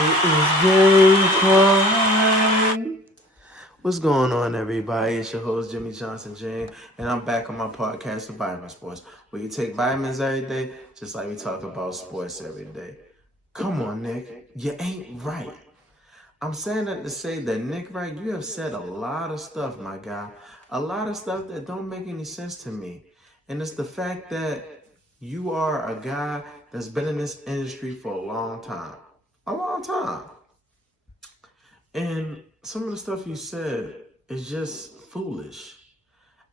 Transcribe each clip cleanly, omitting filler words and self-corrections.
It is game time. What's going on, everybody? It's your host, Jimmy Johnson Jr., and I'm back on my podcast, The Vitamin Sports, where you take vitamins every day, just like we talk about sports every day. Come on, Nick. You ain't right. I'm saying that to say that, Nick Wright, you have said a lot of stuff, my guy. A lot of stuff that don't make any sense to me. And it's the fact that you are a guy that's been in this industry for a long time. A long time. And some of the stuff you said is just foolish.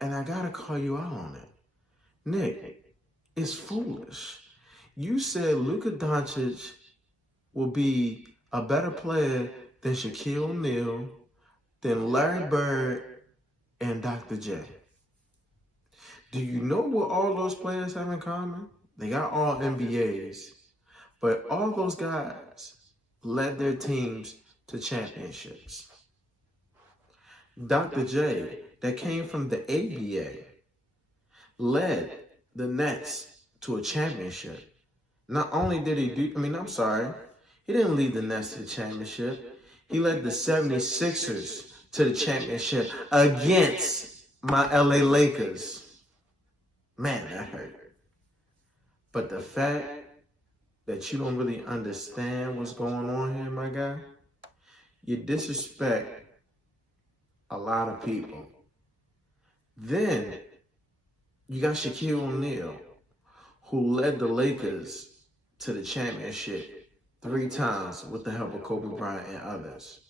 And I gotta call you out on it. Nick, it's foolish. You said Luka Doncic will be a better player than Shaquille O'Neal, than Larry Bird, and Dr. J. Do you know what all those players have in common? They got all NBAs, but all those guys led their teams to championships. Dr. J, that came from the ABA, led the Nets to a championship. Not only did he do, he didn't lead the Nets to the championship. He led the 76ers to the championship against my LA Lakers. Man, that hurt. But the fact that you don't really understand what's going on here, my guy, you disrespect a lot of people. Then you got Shaquille O'Neal, who led the Lakers to the championship 3 times with the help of Kobe Bryant and others.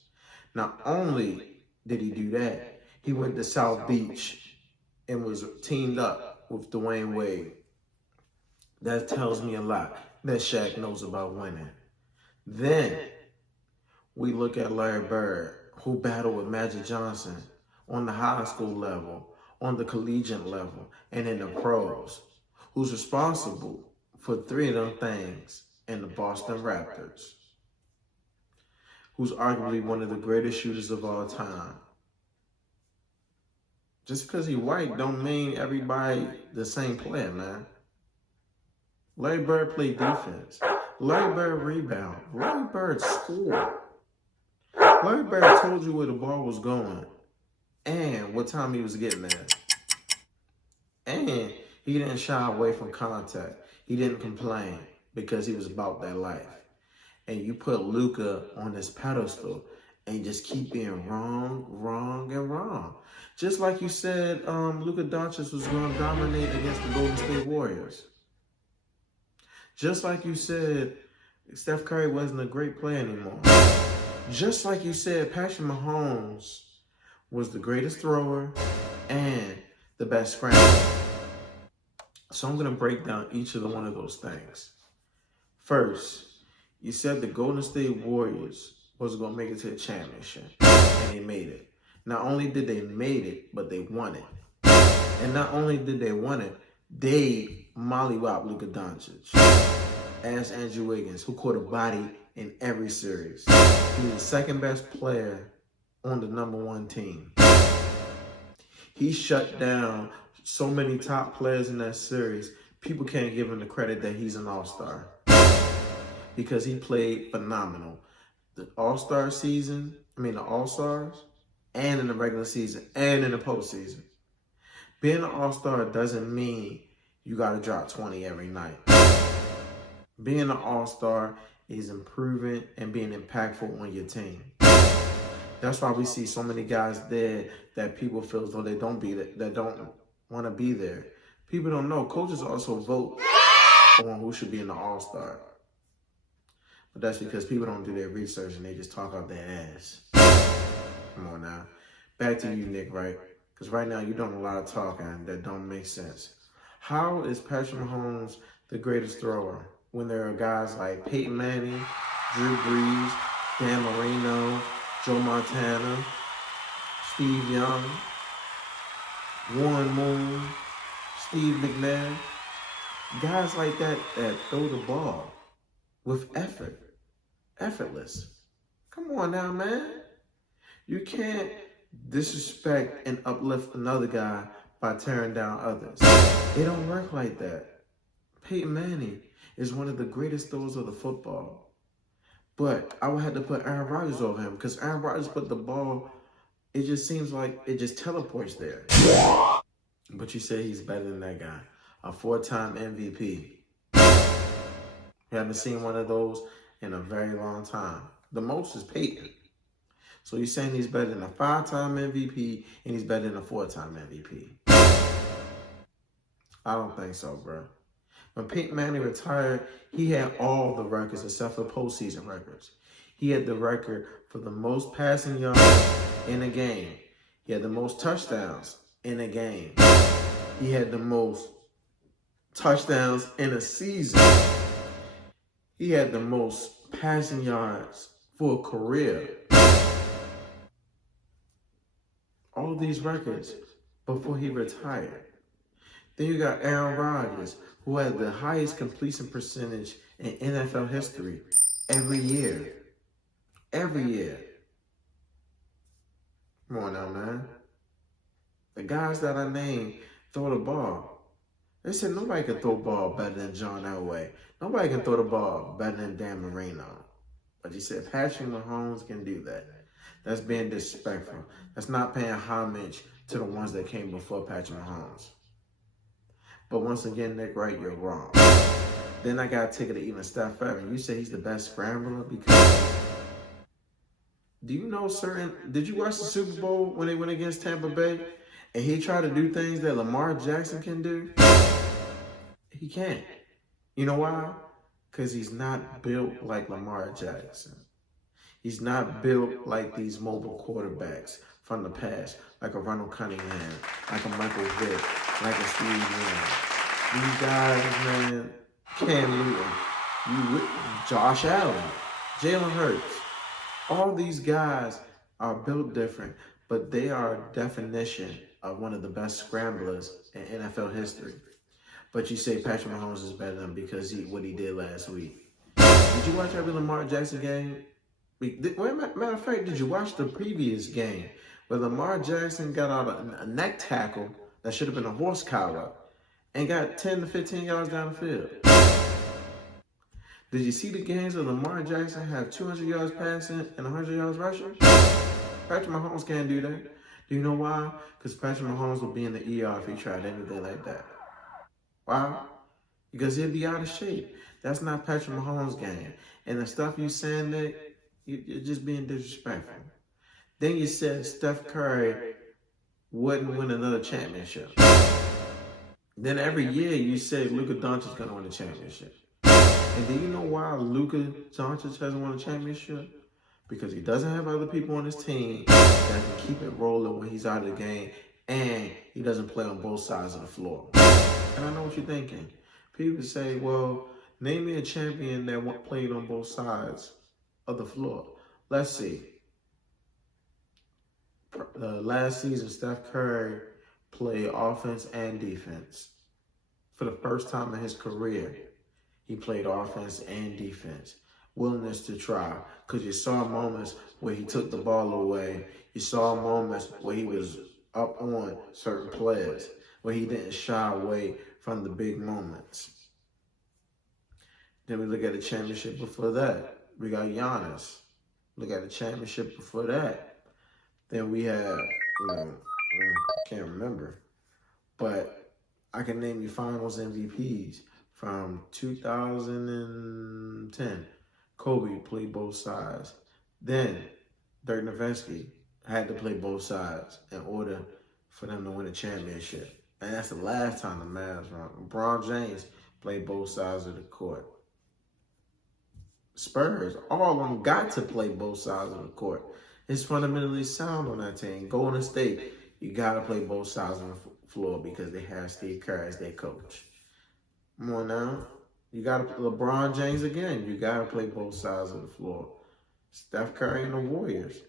Not only did he do that, he went to South Beach and was teamed up with Dwayne Wade. That tells me a lot that Shaq knows about winning. Then we look at Larry Bird, who battled with Magic Johnson on the high school level, on the collegiate level, and in the pros, who's responsible for 3 of them things in the Boston Raptors, who's arguably one of the greatest shooters of all time. Just because he's white don't mean everybody the same player, man. Larry Bird played defense. Larry Bird rebound. Larry Bird scored. Larry Bird told you where the ball was going and what time he was getting there. And he didn't shy away from contact. He didn't complain because he was about that life. And you put Luka on this pedestal and just keep being wrong, and wrong. Just like you said, Luka Doncic was going to dominate against the Golden State Warriors. Just like you said, Steph Curry wasn't a great player anymore. Just like you said, Patrick Mahomes was the greatest thrower and the best scrambler. So I'm going to break down each of one of those things. First, you said the Golden State Warriors was going to make it to the championship, and they made it. Not only did they made it, but they won it. And not only did they win it, they mollywopped Luka Doncic. Ask Andrew Wiggins, who caught a body in every series. He was the second best player on the number 1 team. He shut down so many top players in that series. People can't give him the credit that he's an all-star because he played phenomenal. The all-star season, the all-stars, and in the regular season, and in the postseason. Being an all-star doesn't mean you got to drop 20 every night. Being an all-star is improving and being impactful on your team. That's why we see so many guys there that people feel as though they don't be there, that don't want to be there. People don't know. Coaches also vote on who should be in the all-star. But that's because people don't do their research and they just talk out their ass. Come on now. Back to you, Nick, right? Because right now you're doing a lot of talking that don't make sense. How is Patrick Mahomes the greatest thrower when there are guys like Peyton Manning, Drew Brees, Dan Marino, Joe Montana, Steve Young, Warren Moon, Steve McNair, guys like that throw the ball with effortless. Come on now, man. You can't disrespect and uplift another guy by tearing down others. It don't work like that. Peyton Manning is one of the greatest throwers of the football. But I would have to put Aaron Rodgers over him because Aaron Rodgers put the ball, it just seems like it just teleports there. But you say he's better than that guy. A 4-time MVP. You haven't seen one of those in a very long time. The most is Peyton. So you're saying he's better than a 5-time MVP and he's better than a 4-time MVP. I don't think so, bro. When Peyton Manning retired, he had all the records except for postseason records. He had the record for the most passing yards in a game. He had the most touchdowns in a game. He had the most touchdowns in a season. He had the most passing yards for a career. All these records before he retired. Then you got Aaron Rodgers, who had the highest completion percentage in NFL history every year. Every year. Come on now, man. The guys that I named throw the ball. They said nobody can throw the ball better than John Elway. Nobody can throw the ball better than Dan Marino. But you said Patrick Mahomes can do that. That's being disrespectful. That's not paying homage to the ones that came before Patrick Mahomes. But once again, Nick Wright, you're wrong. Then I got to take it to even Steph Curry. You say he's the best scrambler because... Do you know did you watch the Super Bowl when they went against Tampa Bay? And he tried to do things that Lamar Jackson can do? He can't. You know why? Because he's not built like Lamar Jackson. He's not built like these mobile quarterbacks from the past, like a Ronald Cunningham, like a Michael Vick, like a Steve Young. These guys, man, Cam Newton, Josh Allen, Jalen Hurts. All these guys are built different, but they are a definition of one of the best scramblers in NFL history. But you say Patrick Mahomes is better than him because what he did last week. Did you watch every Lamar Jackson game? Matter of fact, did you watch the previous game where Lamar Jackson got out a neck tackle that should have been a horse collar and got 10 to 15 yards down the field? Did you see the games where Lamar Jackson have 200 yards passing and 100 yards rushing? Patrick Mahomes can't do that. Do you know why? Because Patrick Mahomes will be in the ER if he tried anything like that. Why? Because he'll be out of shape. That's not Patrick Mahomes' game. And the stuff you saying that, you're just being disrespectful. Then you said Steph Curry wouldn't win another championship. Then every year you say Luka Doncic is going to win a championship. And do you know why Luka Doncic hasn't won a championship? Because he doesn't have other people on his team that can keep it rolling when he's out of the game, and he doesn't play on both sides of the floor. And I know what you're thinking. People say, well, name me a champion that played on both sides of the floor. Let's see. Last season, Steph Curry played offense and defense. For the first time in his career, he played offense and defense. Willingness to try. Because you saw moments where he took the ball away. You saw moments where he was up on certain players, where he didn't shy away from the big moments. Then we look at the championship before that. We got Giannis. Look at the championship before that. Then we had, can't remember. But I can name you finals MVPs from 2010. Kobe played both sides. Then Dirk Nowitzki had to play both sides in order for them to win a championship. And that's the last time the Mavs won. LeBron James played both sides of the court. Spurs, all of them got to play both sides of the court. It's fundamentally sound on that team. Golden State, you got to play both sides of the floor because they have Steve Kerr as their coach. Come on now. You got to LeBron James again. You got to play both sides of the floor. Steph Curry and the Warriors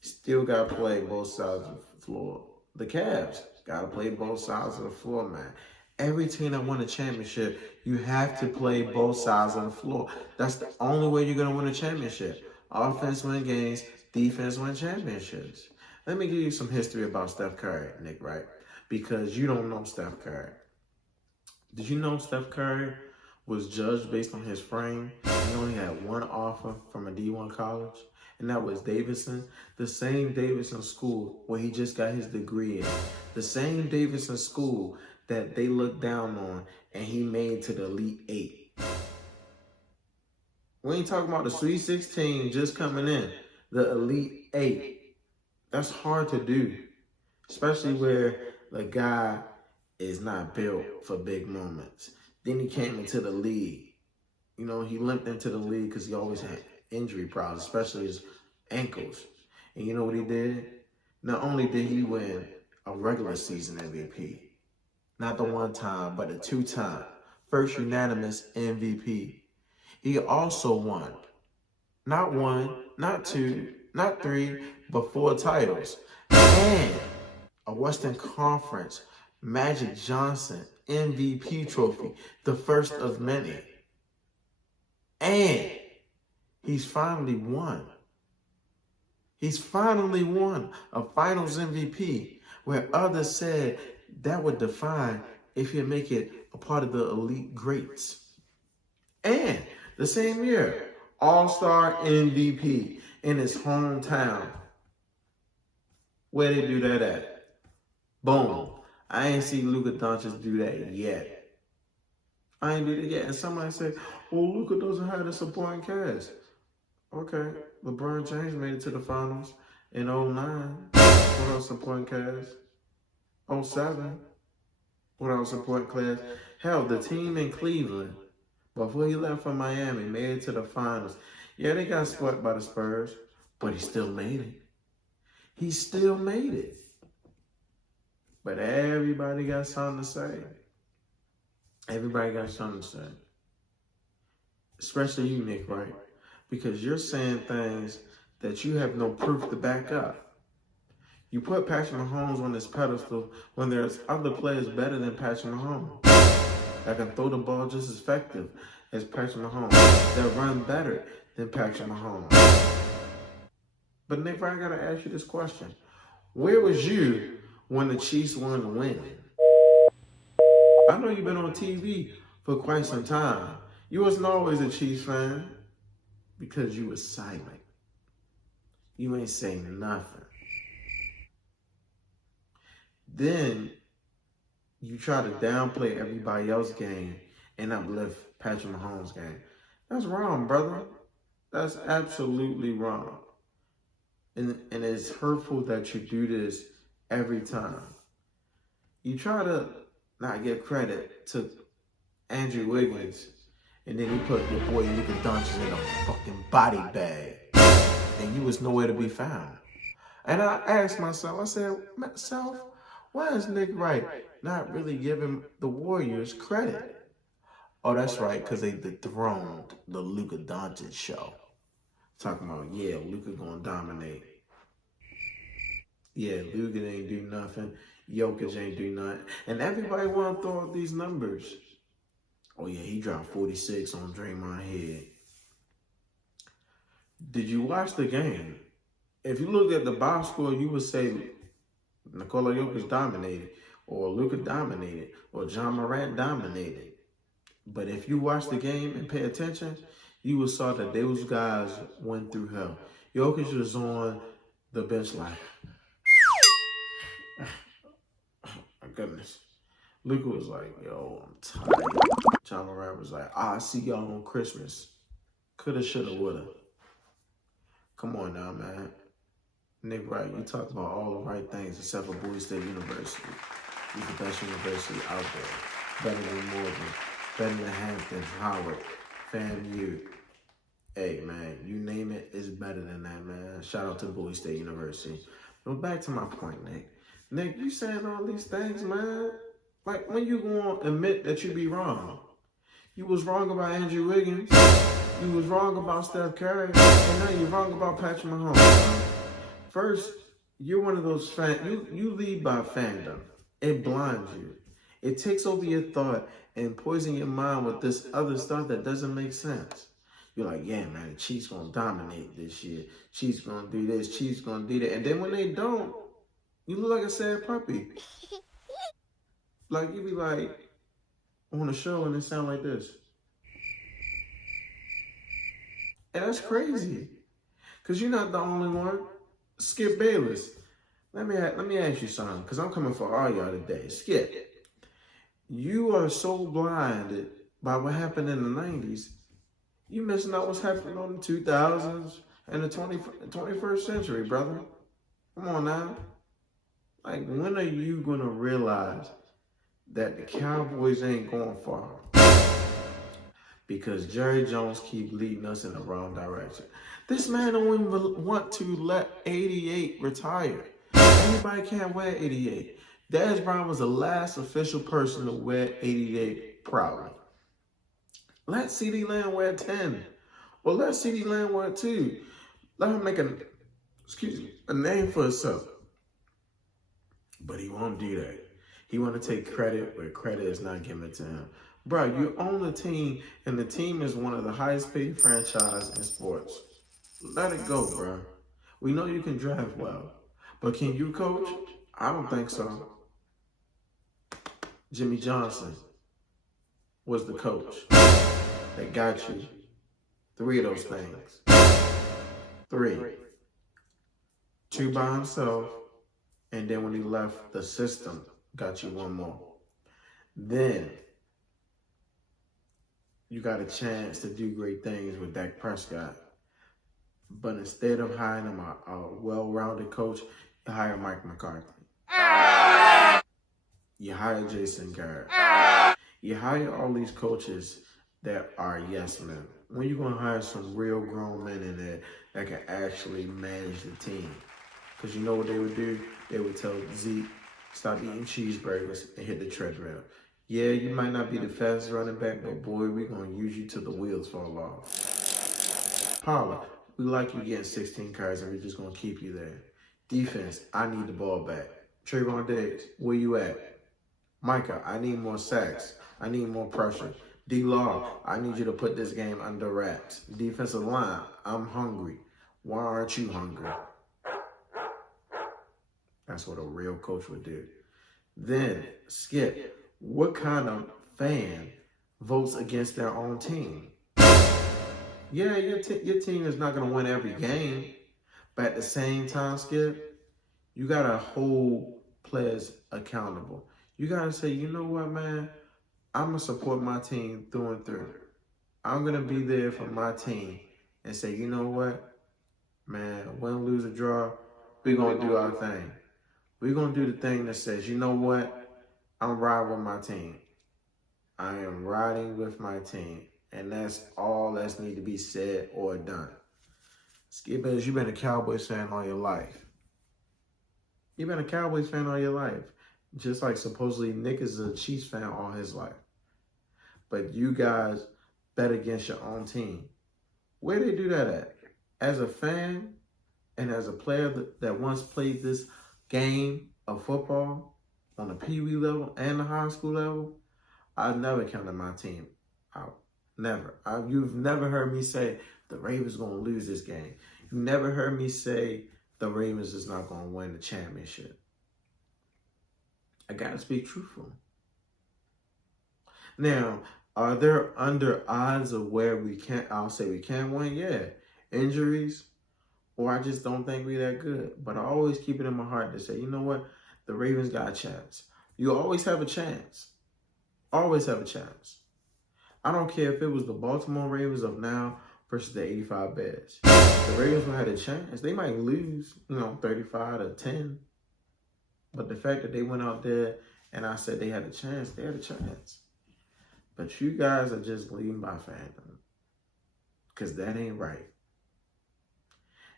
still got to play both sides of the floor. The Cavs got to play both sides of the floor, man. Every team that won a championship, you have to play both sides of the floor. That's the only way you're going to win a championship. Offense win games, defense win championships. Let me give you some history about Steph Curry, Nick Wright, because you don't know Steph Curry. Did you know Steph Curry was judged based on his frame. He only had one offer from a D1 college, and that was Davidson. The same Davidson school where he just got his degree in. The same Davidson school that they looked down on and he made to the Elite Eight. We ain't talking about the Sweet 16 just coming in. The Elite Eight. That's hard to do, especially where the guy is not built for big moments. Then he came into the league. You know, he limped into the league because he always had injury problems, especially his ankles. And you know what he did? Not only did he win a regular season MVP, not the one time, but the 2-time, first unanimous MVP, he also won not 1, not 2, not 3, but 4 titles. And a Western Conference Magic Johnson MVP trophy, the first of many. And he's finally won. He's finally won a Finals MVP, where others said that would define if he'd make it a part of the elite greats. And the same year, All-Star MVP in his hometown. Where they do that at? Boom. I ain't seen Luka Doncic do that yet. I ain't did it yet. And somebody said, oh, Luka doesn't have the supporting cast. Okay. LeBron James made it to the finals in 09 without supporting cast. 07 without supporting class. Hell, the team in Cleveland, before he left for Miami, made it to the finals. Yeah, they got swept by the Spurs, but he still made it. He still made it. But everybody got something to say. Everybody got something to say. Especially you, Nick Wright. Because you're saying things that you have no proof to back up. You put Patrick Mahomes on this pedestal when there's other players better than Patrick Mahomes that can throw the ball just as effective as Patrick Mahomes, that run better than Patrick Mahomes. But Nick Wright, I gotta ask you this question. Where was you when the Chiefs won the win? I know you've been on TV for quite some time. You wasn't always a Chiefs fan because you was silent. You ain't saying nothing. Then you try to downplay everybody else's game and uplift Patrick Mahomes' game. That's wrong, brother. That's absolutely wrong. And it's hurtful that you do this every time. You try to not give credit to Andrew Wiggins, and then you put your boy Luka Doncic in a fucking body bag, and you was nowhere to be found. And I asked myself, I said, why is Nick Wright not really giving the Warriors credit? Oh, that's right, because they dethroned the Luka Doncic show. Talking about, yeah, Luka gonna dominate. Yeah, Luka ain't do nothing. Jokic ain't do nothing. And everybody want to throw out these numbers. Oh, yeah, he dropped 46 on Draymond Head. Did you watch the game? If you look at the box score, you would say Nikola Jokic dominated, or Luka dominated, or John Morant dominated. But if you watch the game and pay attention, you would saw that those guys went through hell. Jokic was on the bench like, my goodness. Luka was like, yo, I'm tired. John Morant was like, I'll see y'all on Christmas. Coulda, shoulda, woulda. Come on now, man. Nick Wright, you talk about all the right things except for Bowie State University. He's the best university out there. Better than Morgan, better than Hampton, Howard, FAMU. Hey, man, you name it, it's better than that, man. Shout out to Bowie State University. But back to my point, Nick. Nick, you saying all these things, man. Like, when you gonna admit that you be wrong? You was wrong about Andrew Wiggins. You was wrong about Steph Curry. And now you're wrong about Patrick Mahomes. First, you're one of those fans. You lead by fandom. It blinds you. It takes over your thought and poisons your mind with this other stuff that doesn't make sense. You're like, yeah, man, the Chiefs gonna dominate this year. Chiefs gonna do this. Chiefs gonna do that. And then when they don't, you look like a sad puppy. Like, you be like on a show and it sound like this. And that's crazy. Because you're not the only one. Skip Bayless. Let me ask you something, because I'm coming for all y'all today. Skip, you are so blinded by what happened in the 90s, you missing out what's happening on the 2000s and the 21st century, brother. Come on now. Like, when are you going to realize that the Cowboys ain't going far? Because Jerry Jones keep leading us in the wrong direction. This man don't even want to let 88 retire. Everybody can't wear 88. Dez Bryant was the last official person to wear 88 proudly. Let CeeDee Lamb wear 10. Or let CeeDee Lamb wear 2. Let him make a name for himself. But he won't do that. He want to take credit where credit is not given to him. Bro, you own the team, and the team is one of the highest paid franchises in sports. Let it go, bro. We know you can draft well, but can you coach? I don't think so. Jimmy Johnson was the coach that got you 3 of those things. 3. 2 by himself, and then when he left the system, got you 1 more. Then you got a chance to do great things with Dak Prescott. But instead of hiring him a well-rounded coach, you hire Mike McCarthy. You hire Jason Garrett. You hire all these coaches that are yes men. When you going to hire some real grown men in there that can actually manage the team? Because you know what they would do? They would tell Zeke, stop eating cheeseburgers and hit the treadmill. Yeah, you might not be the fastest running back, but boy, we're going to use you till the wheels fall off. Pollard, we like you getting 16 carries and we're just going to keep you there. Defense, I need the ball back. Trayvon Diggs, where you at? Micah, I need more sacks. I need more pressure. D-Law, I need you to put this game under wraps. Defensive line, I'm hungry. Why aren't you hungry? That's what a real coach would do. Then, Skip, what kind of fan votes against their own team? Yeah, your team is not going to win every game, but at the same time, Skip, you got to hold players accountable. You got to say, you know what, man? I'm going to support my team through and through. I'm going to be there for my team and say, you know what, man, win, lose, or draw, we're going to do our thing. We're going to do the thing that says, you know what, I'm riding with my team. I am riding with my team. And that's all that's need to be said or done. Skip Bayless, you've been a Cowboys fan all your life. You've been a Cowboys fan all your life. Just like supposedly Nick is a Chiefs fan all his life. But you guys bet against your own team. Where do they do that at? As a fan and as a player that once played this game of football on the Pee Wee level and the high school level, I've never counted my team out. Never. You've never heard me say the Ravens going to lose this game. You've never heard me say the Ravens is not going to win the championship. I got to speak truthful. Now, are there under odds of where I'll say we can't win? Yeah. Injuries, or I just don't think we're that good. But I always keep it in my heart to say, you know what? The Ravens got a chance. You always have a chance. Always have a chance. I don't care if it was the Baltimore Ravens of now versus the 85 Bears. The Ravens might have a chance. They might lose, 35-10. But the fact that they went out there and I said they had a chance, they had a chance. But you guys are just leading by fandom. Because that ain't right.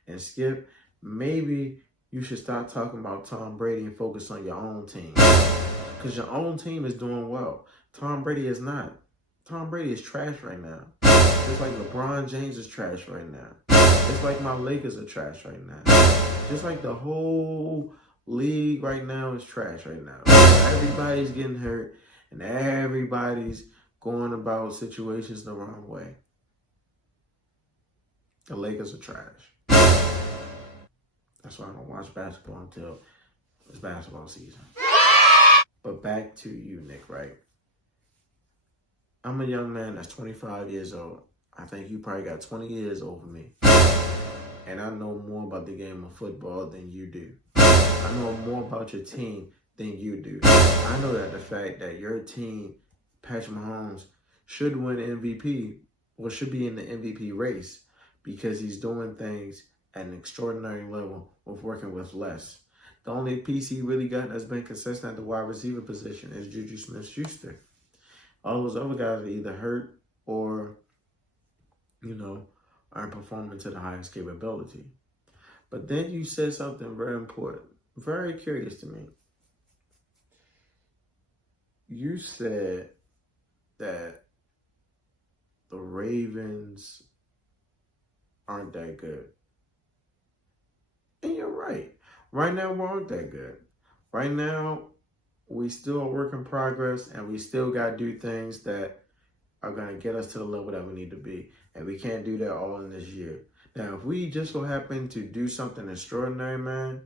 And Skip, maybe you should stop talking about Tom Brady and focus on your own team. Because your own team is doing well. Tom Brady is not. Tom Brady is trash right now. Just like LeBron James is trash right now. Just like my Lakers are trash right now. Just like the whole league right now is trash right now. Everybody's getting hurt and everybody's going about situations the wrong way. The Lakers are trash. That's why I don't watch basketball until it's basketball season. But back to you, Nick, right? I'm a young man that's 25 years old. I think you probably got 20 years over me. And I know more about the game of football than you do. I know more about your team than you do. I know that the fact that your team, Patrick Mahomes, should win MVP or should be in the MVP race because he's doing things at an extraordinary level with working with less. The only piece he really got that's been consistent at the wide receiver position is Juju Smith-Schuster. All those other guys are either hurt or, aren't performing to the highest capability. But then you said something very important, very curious to me. You said that the Ravens aren't that good. And you're right. Right now, we aren't that good. Right now, we still a work in progress, and we still got to do things that are going to get us to the level that we need to be. And we can't do that all in this year. Now, if we just so happen to do something extraordinary, man,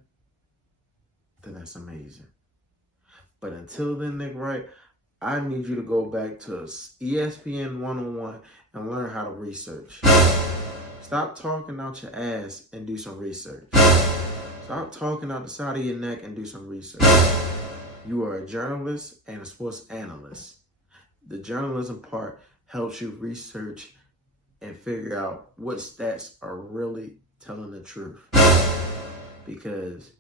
then that's amazing. But until then, Nick Wright, I need you to go back to ESPN 101 and learn how to research. Stop talking out your ass and do some research. Stop talking out the side of your neck and do some research. You are a journalist and a sports analyst. The journalism part helps you research and figure out what stats are really telling the truth. Because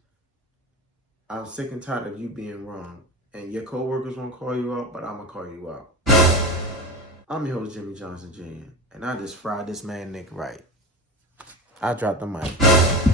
I'm sick and tired of you being wrong. And your coworkers won't call you out, but I'm going to call you out. I'm your host, Jimmy Johnson Jr., and I just fried this man, Nick Wright. I dropped the mic.